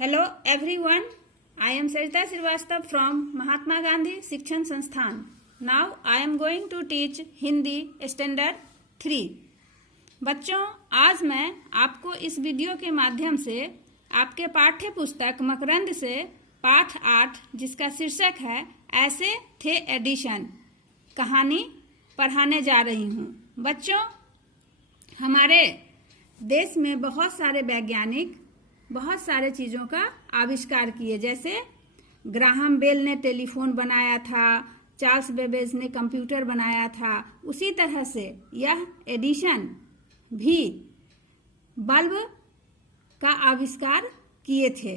Hello everyone, I am Sarita Srivastava from Mahatma Gandhi Shikshan Sansthan. Now I am going to teach Hindi Standard 3. बच्चों, आज मैं आपको इस video के माध्यम से आपके पाठ्य पुस्तक मकरंद से पाठ 8 जिसका शीर्षक है ऐसे थे एडिशन कहानी पढ़ाने जा रही हूँ। बच्चों, हमारे देश में बहुत सारे वैज्ञानिक बहुत सारे चीज़ों का आविष्कार किए, जैसे ग्राहम बेल ने टेलीफोन बनाया था, चार्ल्स बेबेज ने कंप्यूटर बनाया था। उसी तरह से यह एडिशन भी बल्ब का आविष्कार किए थे।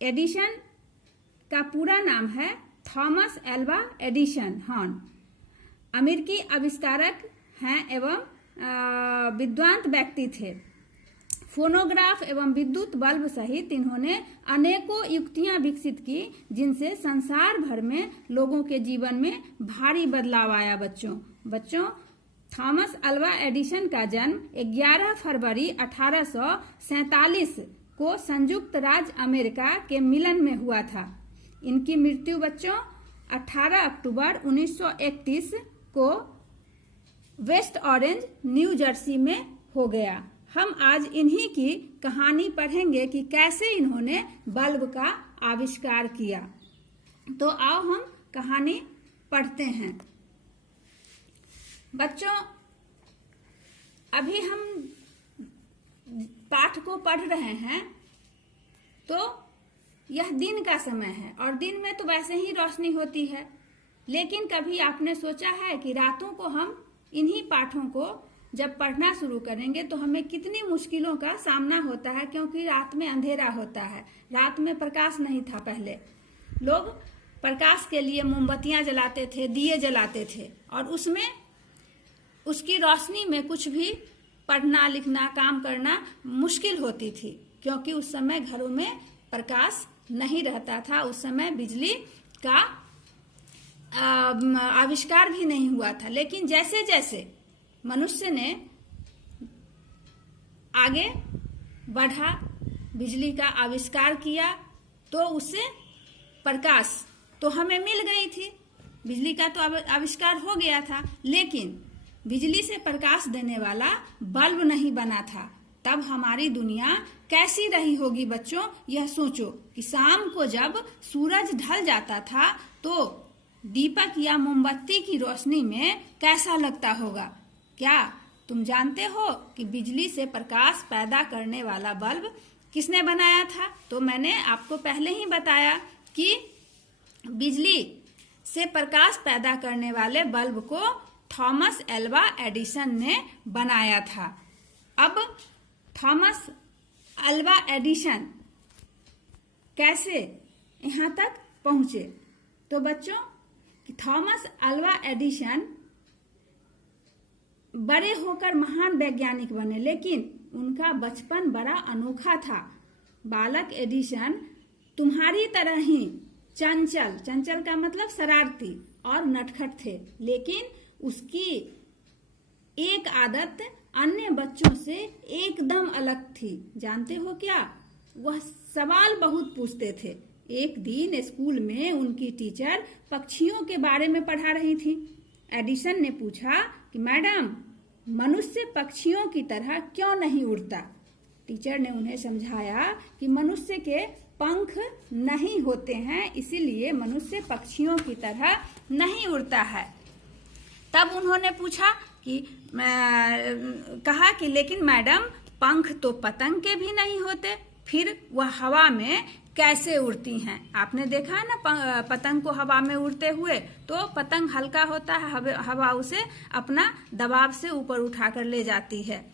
एडिशन का पूरा नाम है थॉमस एल्वा एडिशन हॉर्न। अमेरिकी आविष्कारक हैं एवं विद्वान व्यक्ति थे। फोनोग्राफ एवं विद्युत बल्ब सहित इन्होंने अनेकों युक्तियां विकसित की जिनसे संसार भर में लोगों के जीवन में भारी बदलाव आया। बच्चों, थॉमस अल्वा एडिसन का जन्म 11 फरवरी 1847 को संयुक्त राज्य अमेरिका के मिलन में हुआ था। इनकी मृत्यु बच्चों 18 अक्टूबर 1931 को वेस्ट ऑरेंज न्यू जर्सी में हो गया। हम आज इन्हीं की कहानी पढ़ेंगे कि कैसे इन्होंने बल्ब का आविष्कार किया। तो आओ हम कहानी पढ़ते हैं। बच्चों, अभी हम पाठ को पढ़ रहे हैं तो यह दिन का समय है और दिन में तो वैसे ही रोशनी होती है, लेकिन कभी आपने सोचा है कि रातों को हम इन्हीं पाठों को जब पढ़ना शुरू करेंगे तो हमें कितनी मुश्किलों का सामना होता है, क्योंकि रात में अंधेरा होता है। रात में प्रकाश नहीं था। पहले लोग प्रकाश के लिए मोमबत्तियां जलाते थे, दिए जलाते थे और उसमें उसकी रोशनी में कुछ भी पढ़ना लिखना काम करना मुश्किल होती थी, क्योंकि उस समय घरों में प्रकाश नहीं रहता था। उस समय बिजली का आविष्कार भी नहीं हुआ था। लेकिन जैसे जैसे मनुष्य ने आगे बढ़ा, बिजली का आविष्कार किया, तो उससे प्रकाश तो हमें मिल गई थी। बिजली का तो आविष्कार हो गया था, लेकिन बिजली से प्रकाश देने वाला बल्ब नहीं बना था। तब हमारी दुनिया कैसी रही होगी बच्चों, यह सोचो कि शाम को जब सूरज ढल जाता था तो दीपक या मोमबत्ती की रोशनी में कैसा लगता होगा। क्या तुम जानते हो कि बिजली से प्रकाश पैदा करने वाला बल्ब किसने बनाया था? तो मैंने आपको पहले ही बताया कि बिजली से प्रकाश पैदा करने वाले बल्ब को थॉमस एल्वा एडिसन ने बनाया था। अब थॉमस एल्वा एडिसन कैसे यहाँ तक पहुंचे? तो बच्चों, थॉमस एल्वा एडिसन बड़े होकर महान वैज्ञानिक बने, लेकिन उनका बचपन बड़ा अनोखा था। बालक एडिसन तुम्हारी तरह ही चंचल का मतलब शरारती और नटखट थे, लेकिन उसकी एक आदत अन्य बच्चों से एकदम अलग थी। जानते हो क्या? वह सवाल बहुत पूछते थे। एक दिन स्कूल में उनकी टीचर पक्षियों के बारे में पढ़ा रही थी। एडिसन ने पूछा कि मैडम, मनुष्य पक्षियों की तरह क्यों नहीं उड़ता? टीचर ने उन्हें समझाया कि मनुष्य के पंख नहीं होते हैं, इसीलिए मनुष्य पक्षियों की तरह नहीं उड़ता है। तब उन्होंने कहा कि लेकिन मैडम, पंख तो पतंग के भी नहीं होते, फिर वह हवा में कैसे उड़ती हैं? आपने देखा है ना पतंग को हवा में उड़ते हुए, तो पतंग हल्का होता है, हवा उसे अपना दबाव से ऊपर उठाकर ले जाती है।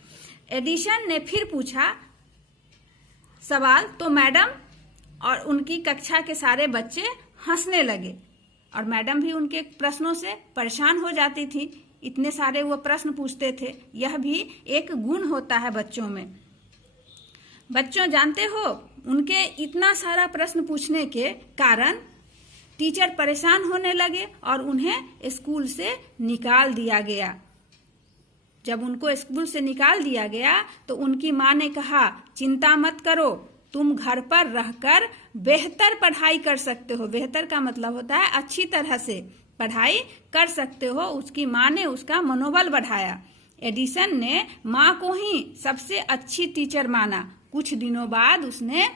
एडिसन ने फिर पूछा सवाल, तो मैडम और उनकी कक्षा के सारे बच्चे हंसने लगे और मैडम भी उनके प्रश्नों से परेशान हो जाती थी। इतने सारे वो प्रश्न पूछते थे। यह भी एक गुण होता है बच्चों में। बच्चों, जानते हो, उनके इतना सारा प्रश्न पूछने के कारण टीचर परेशान होने लगे और उन्हें स्कूल से निकाल दिया गया। जब उनको स्कूल से निकाल दिया गया तो उनकी माँ ने कहा, चिंता मत करो, तुम घर पर रहकर बेहतर पढ़ाई कर सकते हो। बेहतर का मतलब होता है अच्छी तरह से पढ़ाई कर सकते हो। उसकी माँ ने उसका मनोबल बढ़ाया। एडिसन ने माँ को ही सबसे अच्छी टीचर माना। कुछ दिनों बाद उसने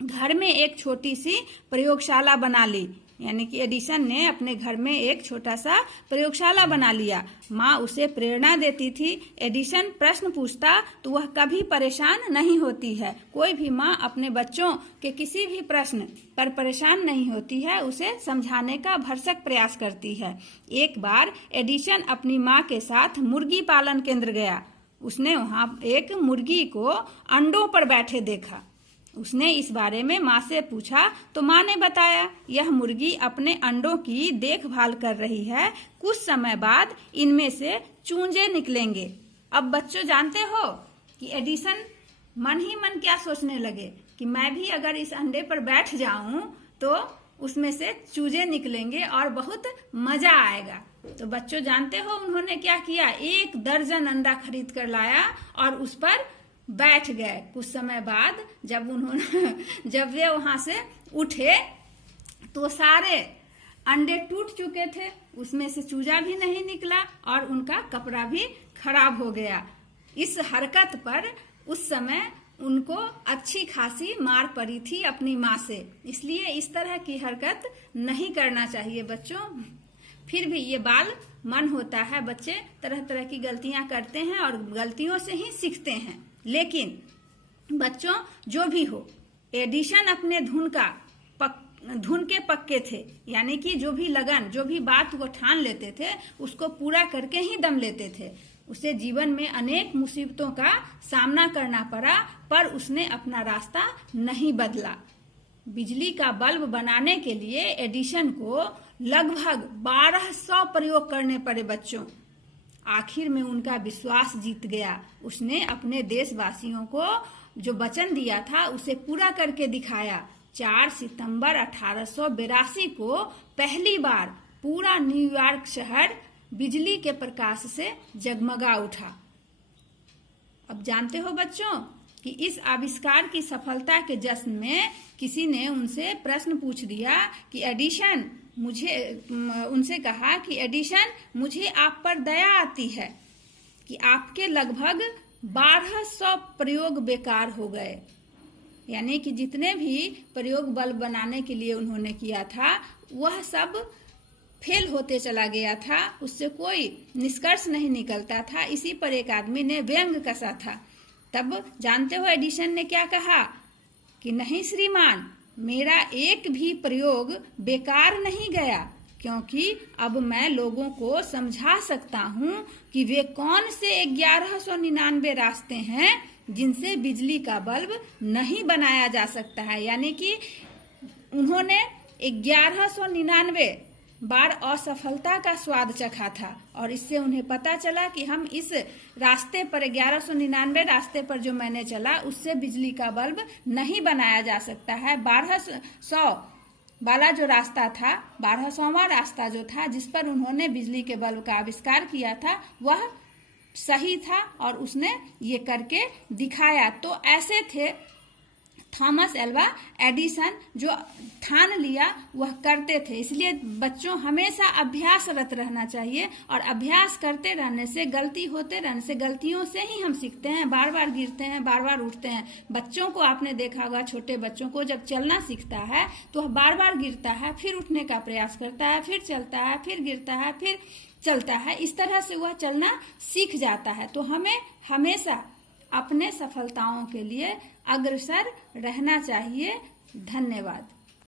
घर में एक छोटी सी प्रयोगशाला बना ली। यानी कि एडिसन ने अपने घर में एक छोटा सा प्रयोगशाला बना लिया। माँ उसे प्रेरणा देती थी। एडिसन प्रश्न पूछता तो वह कभी परेशान नहीं होती है। कोई भी माँ अपने बच्चों के किसी भी प्रश्न पर परेशान नहीं होती है, उसे समझाने का भरसक प्रयास करती है। एक बार एडिसन अपनी माँ के साथ मुर्गी पालन केंद्र गया। उसने वहाँ एक मुर्गी को अंडों पर बैठे देखा। उसने इस बारे में माँ से पूछा तो माँ ने बताया, यह मुर्गी अपने अंडों की देखभाल कर रही है। कुछ समय बाद इनमें से चूजे निकलेंगे। अब बच्चों जानते हो कि एडिसन मन ही मन क्या सोचने लगे कि मैं भी अगर इस अंडे पर बैठ जाऊं तो उसमें से चूजे निकलेंगे और बहुत मजा आएगा। तो बच्चों जानते हो उन्होंने क्या किया? 1 दर्जन अंडा खरीद कर लाया और उस पर बैठ गए। कुछ समय बाद जब वे वहां से उठे तो सारे अंडे टूट चुके थे। उसमें से चूजा भी नहीं निकला और उनका कपड़ा भी खराब हो गया। इस हरकत पर उस समय उनको अच्छी खासी मार पड़ी थी अपनी माँ से। इसलिए इस तरह की हरकत नहीं करना चाहिए बच्चों। फिर भी ये बाल मन होता है, बच्चे तरह तरह की गलतियां करते हैं और गलतियों से ही सीखते हैं। लेकिन बच्चों जो भी हो, एडिसन अपने धुन के पक्के थे। यानी कि जो भी लगन, जो भी बात वो ठान लेते थे उसको पूरा करके ही दम लेते थे। उसे जीवन में अनेक मुसीबतों का सामना करना पड़ा पर उसने अपना रास्ता नहीं बदला। बिजली का बल्ब बनाने के लिए एडिसन को लगभग 1200 प्रयोग करने पड़े बच्चों। आखिर में उनका विश्वास जीत गया। उसने अपने देशवासियों को जो वचन दिया था उसे पूरा करके दिखाया। 4 सितंबर 1882 को पहली बार पूरा न्यूयॉर्क शहर बिजली के प्रकाश से जगमगा उठा। अब जानते हो बच्चों कि इस आविष्कार की सफलता के जश्न में किसी ने उनसे प्रश्न पूछ दिया कि एडिसन, उनसे कहा कि एडिसन, मुझे आप पर दया आती है कि आपके लगभग 1200 प्रयोग बेकार हो गए। यानी कि जितने भी प्रयोग बल्ब बनाने के लिए उन्होंने किया था वह सब फेल होते चला गया था। उससे कोई निष्कर्ष नहीं निकलता था। इसी पर एक आदमी ने व्यंग कसा था। तब जानते हो एडिसन ने क्या कहा कि नहीं श्रीमान, मेरा एक भी प्रयोग बेकार नहीं गया, क्योंकि अब मैं लोगों को समझा सकता हूँ कि वे कौन से 1199 रास्ते हैं जिनसे बिजली का बल्ब नहीं बनाया जा सकता है। यानी कि उन्होंने 1199 बार असफलता का स्वाद चखा था और इससे उन्हें पता चला कि हम इस रास्ते पर 1199 रास्ते पर जो मैंने चला उससे बिजली का बल्ब नहीं बनाया जा सकता है। 1200 वाला जो रास्ता था, 1200वां रास्ता जो था जिस पर उन्होंने बिजली के बल्ब का आविष्कार किया था वह सही था और उसने ये करके दिखाया। तो ऐसे थे थॉमस एल्वा एडिसन, जो ठान लिया वह करते थे। इसलिए बच्चों हमेशा अभ्यासरत रहना चाहिए और अभ्यास करते रहने से, गलती होते रहने से, गलतियों से ही हम सीखते हैं। बार बार गिरते हैं, बार बार उठते हैं। बच्चों को आपने देखा होगा, छोटे बच्चों को जब चलना सीखता है तो वह बार बार गिरता है, फिर उठने का प्रयास करता है, फिर चलता है, फिर गिरता है, फिर चलता है। इस तरह से वह चलना सीख जाता है। तो हमें हमेशा अपने सफलताओं के लिए अग्रसर रहना चाहिए। धन्यवाद।